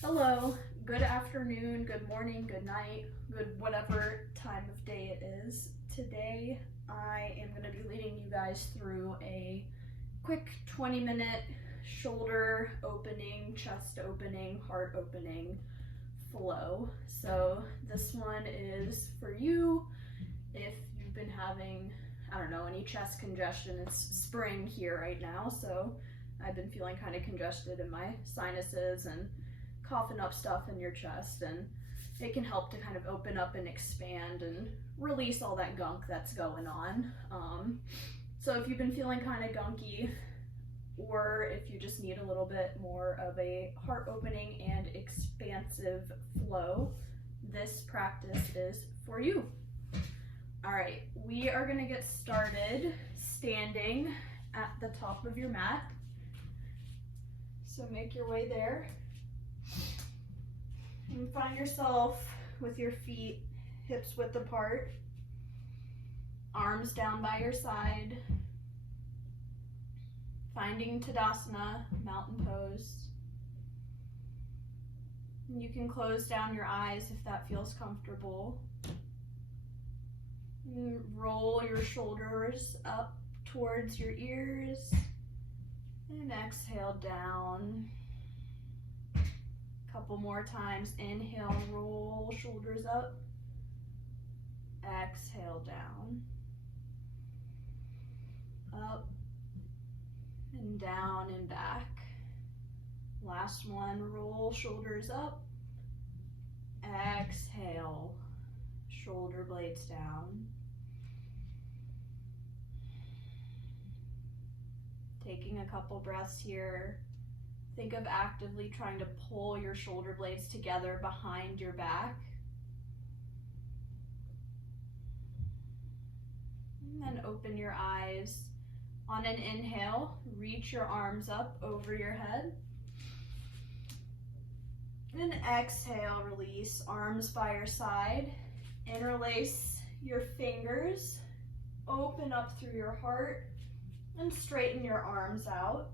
Hello, good afternoon, good morning, good night, good whatever time of day it is. Today I am going to be leading you guys through a quick 20-minute shoulder opening, chest opening, heart opening flow. So this one is for you if you've been having, I don't know, any chest congestion. It's spring here right now, so I've been feeling kind of congested in my sinuses and coughing up stuff in your chest, and it can help to kind of open up and expand and release all that gunk that's going on. So if you've been feeling kind of gunky, or if you just need a little bit more of a heart opening and expansive flow, this practice is for you. All right, we are going to get started standing at the top of your mat. So make your way there. And find yourself with your feet hips width apart, arms down by your side, finding Tadasana, mountain pose. You can close down your eyes if that feels comfortable. Roll your shoulders up towards your ears and exhale down. Couple more times. Inhale, roll shoulders up. Exhale down. Up and down and back. Last one, roll shoulders up. Exhale, shoulder blades down. Taking a couple breaths here. Think of actively trying to pull your shoulder blades together behind your back. And then open your eyes. On an inhale, reach your arms up over your head. And exhale, release, arms by your side. Interlace your fingers. Open up through your heart and straighten your arms out.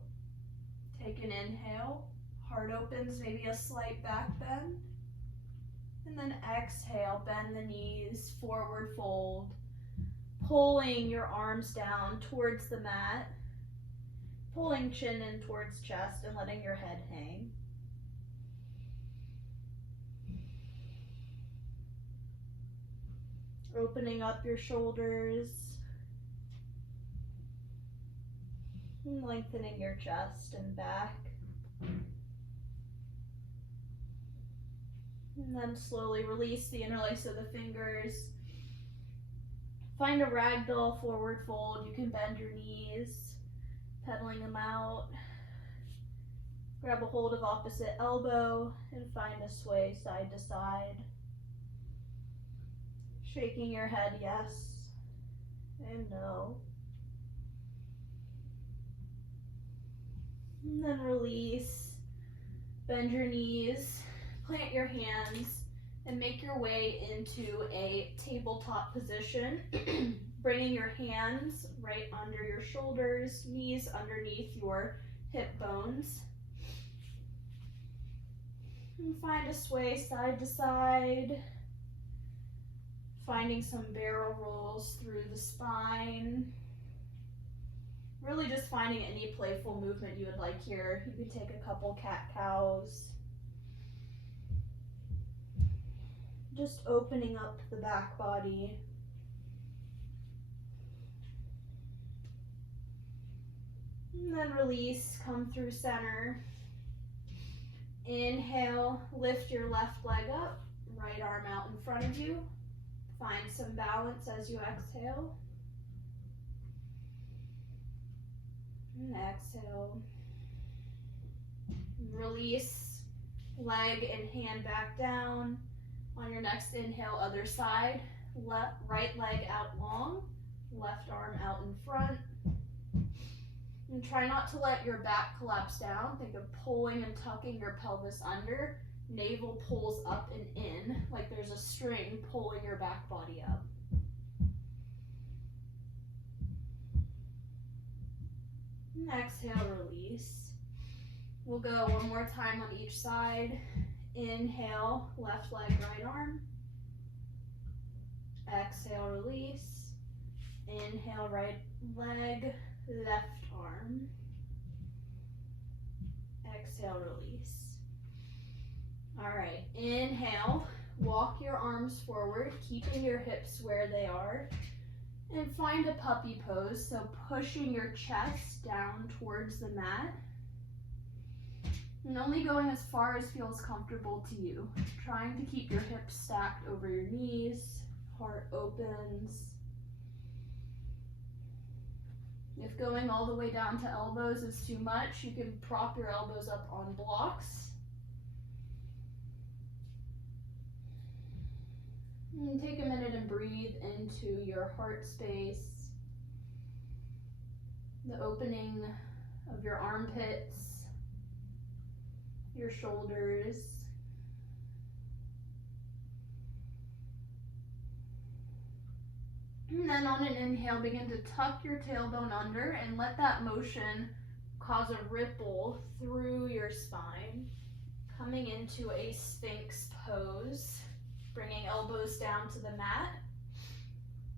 Take an inhale, heart opens, maybe a slight back bend. And then exhale, bend the knees, forward fold. Pulling your arms down towards the mat. Pulling chin in towards chest and letting your head hang. Opening up your shoulders. Lengthening your chest and back. And then slowly release the interlace of the fingers. Find a ragdoll forward fold. You can bend your knees, pedaling them out. Grab a hold of opposite elbow and find a sway side to side. Shaking your head yes and no. And then release, bend your knees, plant your hands, and make your way into a tabletop position. Bringing your hands right under your shoulders, knees underneath your hip bones. And find a sway side to side. Finding some barrel rolls through the spine. Really just finding any playful movement you would like here. You could take a couple cat-cows. Just opening up the back body. And then release, come through center. Inhale, lift your left leg up, right arm out in front of you. Find some balance as you exhale. And exhale. Release, leg and hand back down. On your next inhale, other side. Right leg out long, left arm out in front. And try not to let your back collapse down. Think of pulling and tucking your pelvis under. Navel pulls up and in, like there's a string pulling your back body up. And exhale, release. We'll go one more time on each side. Inhale, left leg, right arm. Exhale, release. Inhale, right leg, left arm. Exhale, release. All right, inhale, walk your arms forward, keeping your hips where they are. And find a puppy pose, so pushing your chest down towards the mat. And only going as far as feels comfortable to you. Trying to keep your hips stacked over your knees, heart opens. If going all the way down to elbows is too much, you can prop your elbows up on blocks. And take a minute and breathe into your heart space, the opening of your armpits, your shoulders. And then on an inhale, begin to tuck your tailbone under and let that motion cause a ripple through your spine, coming into a Sphinx pose. Bringing elbows down to the mat.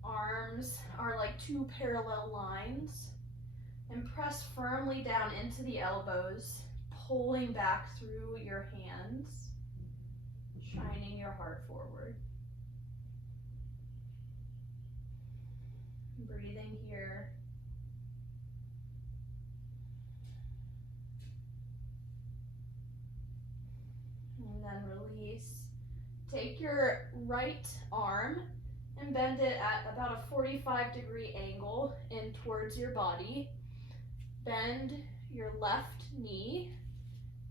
Arms are like two parallel lines. And press firmly down into the elbows, pulling back through your hands, shining your heart forward. Breathing here. And then release. Take your right arm and bend it at about a 45-degree angle in towards your body. Bend your left knee,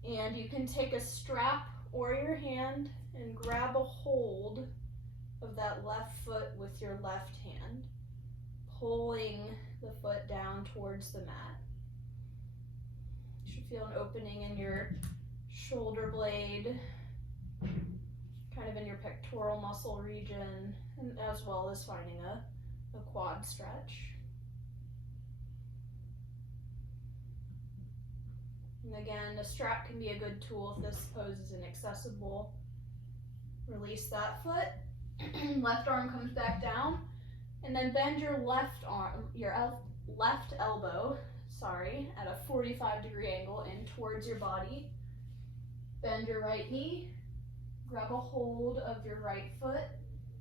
and you can take a strap or your hand and grab a hold of that left foot with your left hand, pulling the foot down towards the mat. You should feel an opening in your shoulder blade, kind of in your pectoral muscle region, and as well as finding a quad stretch. And again, a strap can be a good tool if this pose is inaccessible. Release that foot, left arm comes back down, and then bend your left arm, left elbow, at a 45-degree angle in towards your body. Bend your right knee. Grab a hold of your right foot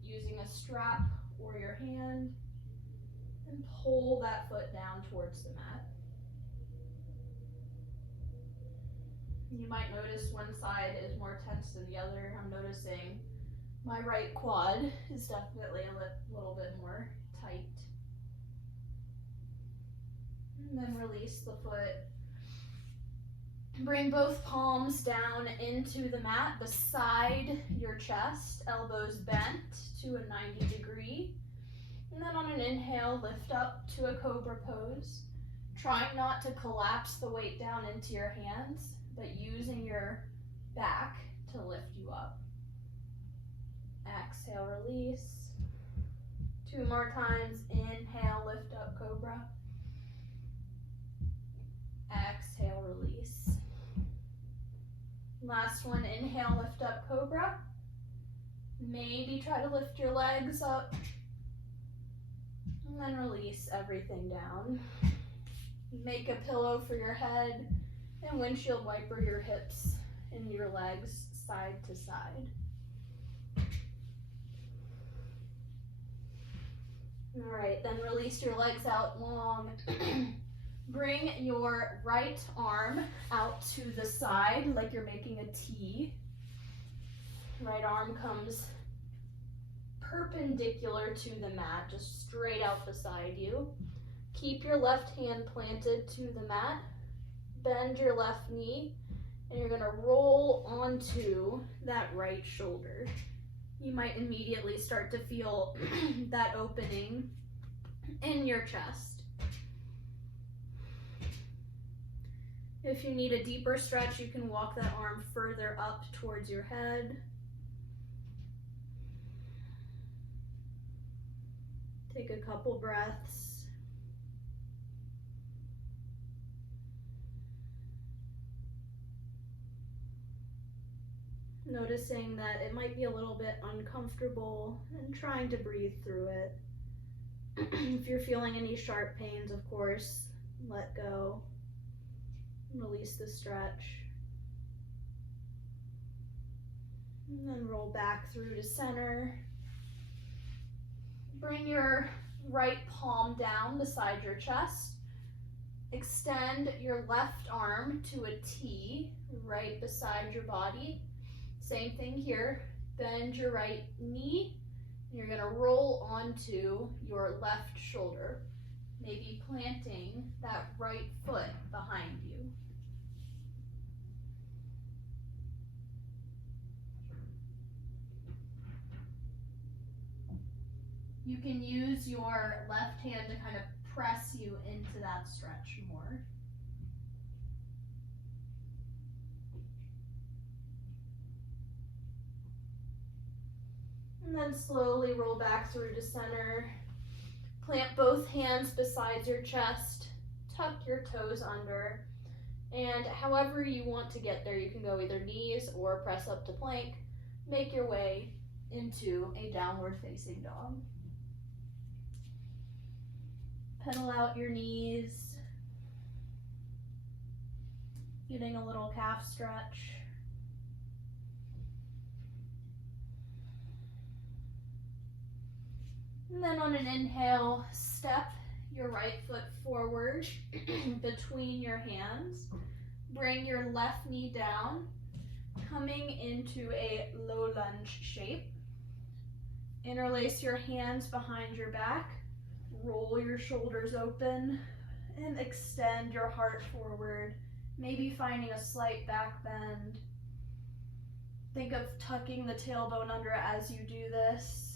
using a strap or your hand and pull that foot down towards the mat. You might notice one side is more tense than the other. I'm noticing my right quad is definitely a little bit more tight. And then release the foot. Bring both palms down into the mat beside your chest, elbows bent to a 90-degree. And then on an inhale, lift up to a cobra pose. Trying not to collapse the weight down into your hands, but using your back to lift you up. Exhale, release. 2 more times. Inhale, lift up, cobra. Exhale, release. Last one, inhale, lift up, cobra. Maybe try to lift your legs up. And then release everything down. Make a pillow for your head and windshield wiper your hips and your legs side to side. All right, then release your legs out long. Bring your right arm out to the side like you're making a T. Right arm comes perpendicular to the mat, just straight out beside you. Keep your left hand planted to the mat. Bend your left knee, and you're gonna roll onto that right shoulder. You might immediately start to feel that opening in your chest. If you need a deeper stretch, you can walk that arm further up towards your head. Take a couple breaths. Noticing that it might be a little bit uncomfortable and trying to breathe through it. If you're feeling any sharp pains, of course, let go. Release the stretch. And then roll back through to center. Bring your right palm down beside your chest. Extend your left arm to a T right beside your body. Same thing here. Bend your right knee. You're going to roll onto your left shoulder, maybe planting that right foot behind you. You can use your left hand to kind of press you into that stretch more. And then slowly roll back through to center. Plant both hands beside your chest. Tuck your toes under. And however you want to get there, you can go either knees or press up to plank. Make your way into a downward facing dog. Pedal out your knees. Getting a little calf stretch. And then on an inhale, step your right foot forward between your hands. Bring your left knee down, coming into a low lunge shape. Interlace your hands behind your back. Roll your shoulders open and extend your heart forward, maybe finding a slight back bend. Think of tucking the tailbone under as you do this.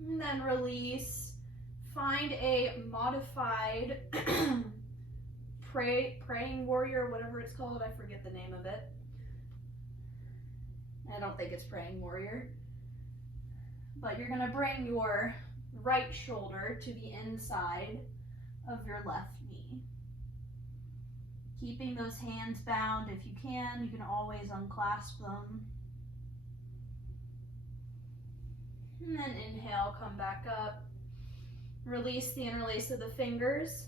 And then release. Find a modified praying warrior, whatever it's called. I forget the name of it. I don't think it's praying warrior. But you're going to bring your right shoulder to the inside of your left knee. Keeping those hands bound if you can. You can always unclasp them. And then inhale, come back up. Release the interlace of the fingers.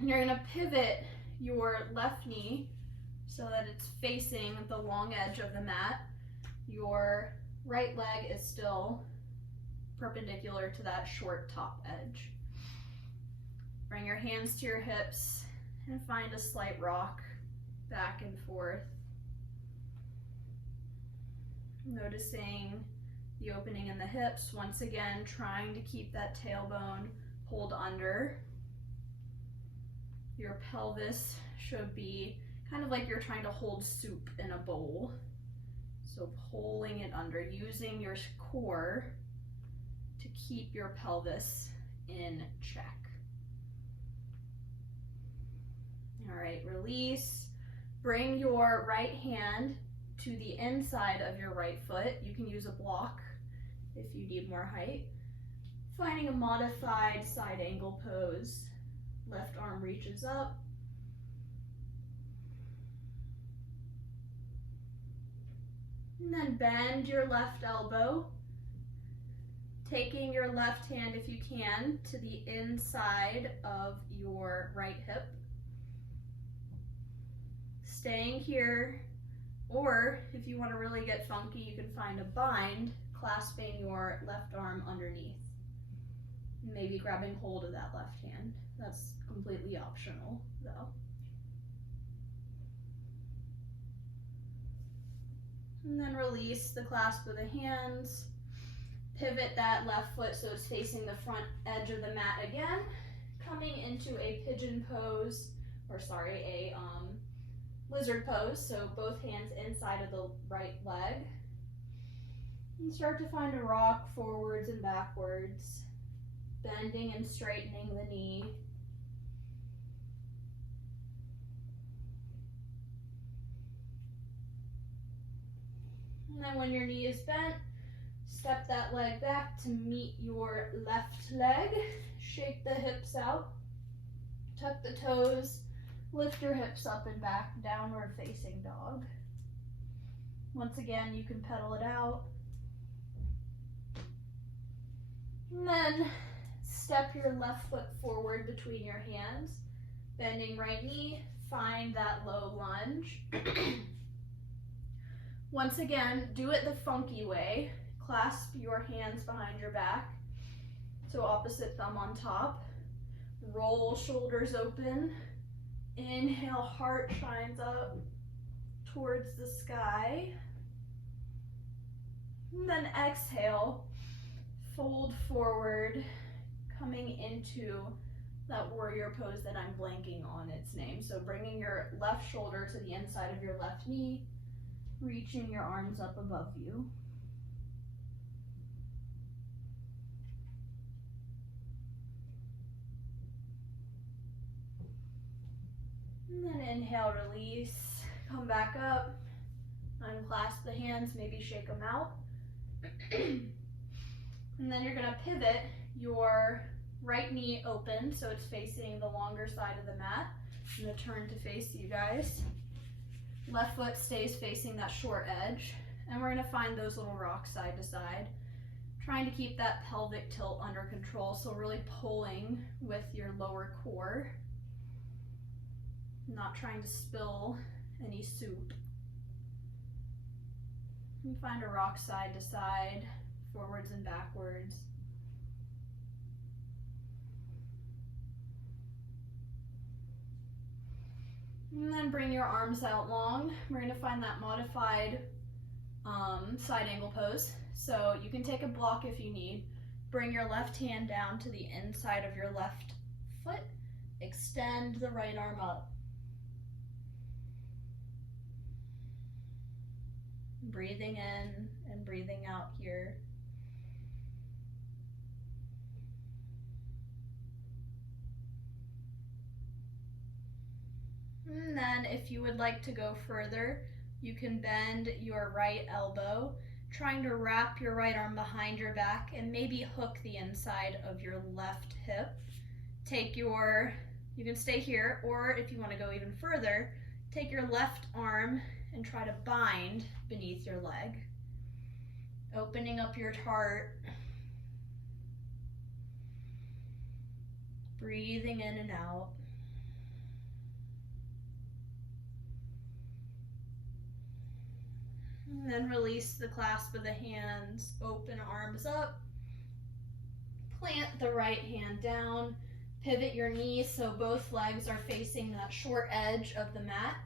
And you're going to pivot your left knee so that it's facing the long edge of the mat. Your right leg is still perpendicular to that short top edge. Bring your hands to your hips and find a slight rock back and forth. Noticing the opening in the hips, once again trying to keep that tailbone pulled under. Your pelvis should be kind of like you're trying to hold soup in a bowl. So pulling it under, using your core to keep your pelvis in check. All right, release. Bring your right hand to the inside of your right foot. You can use a block if you need more height. Finding a modified side angle pose. Left arm reaches up. And then bend your left elbow. Taking your left hand, if you can, to the inside of your right hip. Staying here, or if you want to really get funky, you can find a bind, clasping your left arm underneath. Maybe grabbing hold of that left hand. That's completely optional, though. And then release the clasp of the hands. Pivot that left foot so it's facing the front edge of the mat again. Coming into a pigeon pose, a lizard pose. So both hands inside of the right leg. And start to find a rock forwards and backwards. Bending and straightening the knee. And then when your knee is bent, step that leg back to meet your left leg. Shake the hips out. Tuck the toes. Lift your hips up and back, downward facing dog. Once again, you can pedal it out. And then step your left foot forward between your hands, bending right knee, find that low lunge. Once again, do it the funky way. Clasp your hands behind your back, so opposite thumb on top. Roll shoulders open. Inhale, heart shines up towards the sky. And then exhale, fold forward, coming into that warrior pose that I'm blanking on its name. So bringing your left shoulder to the inside of your left knee, reaching your arms up above you. And then inhale, release, come back up, unclasp the hands, maybe shake them out. And then you're gonna pivot your right knee open so it's facing the longer side of the mat. I'm gonna turn to face you guys. Left foot stays facing that short edge, and we're gonna find those little rocks side to side, trying to keep that pelvic tilt under control, so really pulling with your lower core. Not trying to spill any soup. And find a rock side to side, forwards and backwards. And then bring your arms out long. We're going to find that modified side angle pose. So you can take a block if you need. Bring your left hand down to the inside of your left foot. Extend the right arm up. Breathing in and breathing out here. And then if you would like to go further, you can bend your right elbow, trying to wrap your right arm behind your back and maybe hook the inside of your left hip. You can stay here, or if you want to go even further, take your left arm and try to bind beneath your leg, opening up your heart, breathing in and out. And then release the clasp of the hands, open arms up, plant the right hand down, pivot your knees so both legs are facing that short edge of the mat.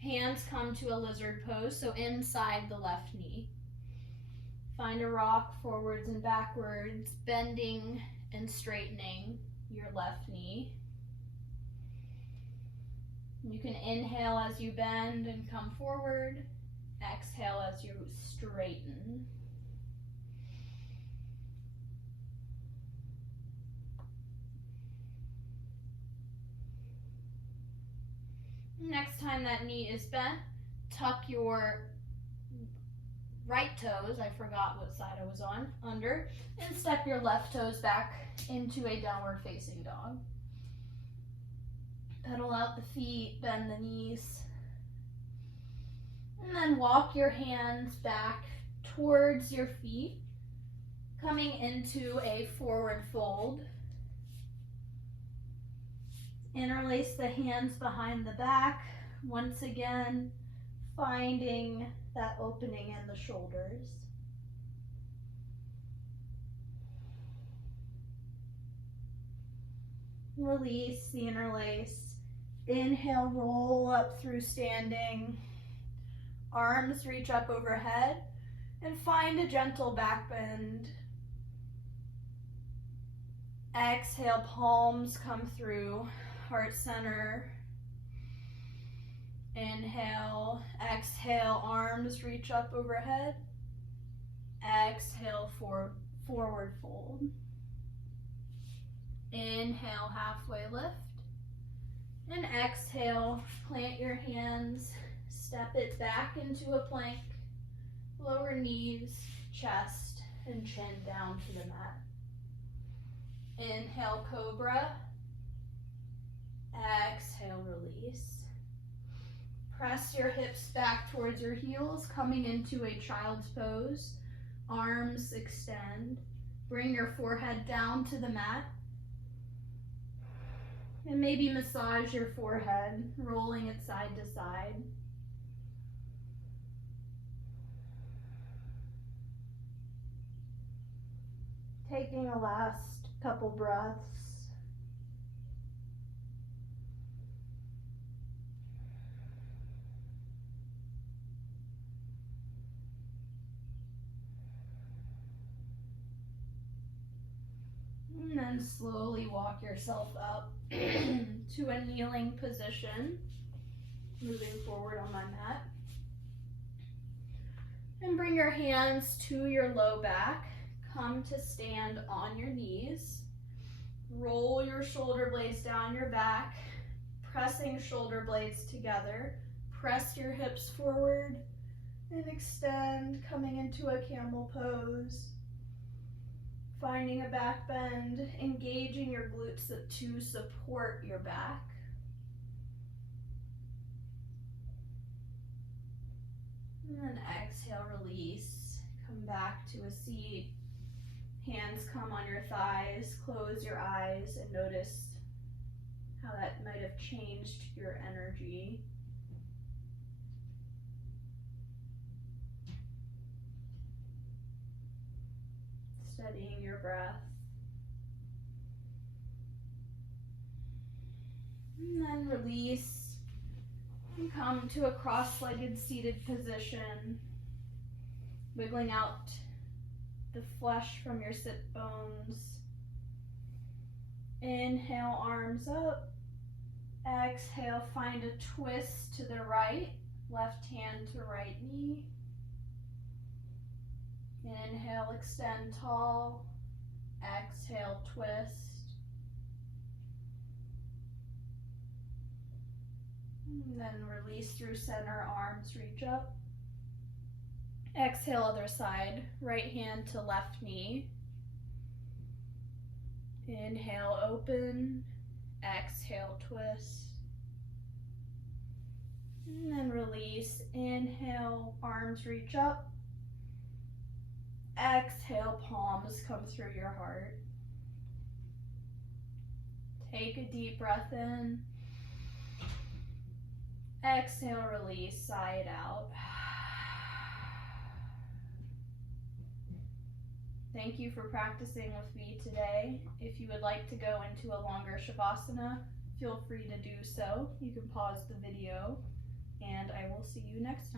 Hands come to a lizard pose, so inside the left knee. Find a rock forwards and backwards, bending and straightening your left knee. You can inhale as you bend and come forward. Exhale as you straighten. Next time that knee is bent, tuck your right toes, I forgot what side I was on, under, and step your left toes back into a downward facing dog. Pedal out the feet, bend the knees, and then walk your hands back towards your feet, coming into a forward fold. Interlace the hands behind the back, once again finding that opening in the shoulders. Release the interlace. Inhale, roll up through standing. Arms reach up overhead and find a gentle back bend. Exhale, palms come through. Heart center. Inhale, exhale, arms reach up overhead. Exhale, forward fold. Inhale, halfway lift. And exhale, plant your hands, step it back into a plank. Lower knees, chest, and chin down to the mat. Inhale, cobra. Exhale, release. Press your hips back towards your heels, coming into a child's pose. Arms extend. Bring your forehead down to the mat. And maybe massage your forehead, rolling it side to side. Taking a last couple breaths. And then slowly walk yourself up to a kneeling position. Moving forward on my mat. And bring your hands to your low back. Come to stand on your knees. Roll your shoulder blades down your back, pressing shoulder blades together. Press your hips forward and extend, coming into a camel pose. Finding a back bend, engaging your glutes to support your back. And then exhale, release. Come back to a seat. Hands come on your thighs. Close your eyes and notice how that might have changed your energy. Steadying your breath. And then release. And come to a cross-legged seated position. Wiggling out the flesh from your sit bones. Inhale, arms up. Exhale, find a twist to the right. Left hand to right knee. Inhale, extend tall. Exhale, twist. And then release through center, arms reach up. Exhale, other side. Right hand to left knee. Inhale, open. Exhale, twist. And then release. Inhale, arms reach up. Exhale, palms come through your heart. Take a deep breath in. Exhale, release, sigh it out. Thank you for practicing with me today. If you would like to go into a longer Shavasana, feel free to do so. You can pause the video, and I will see you next time.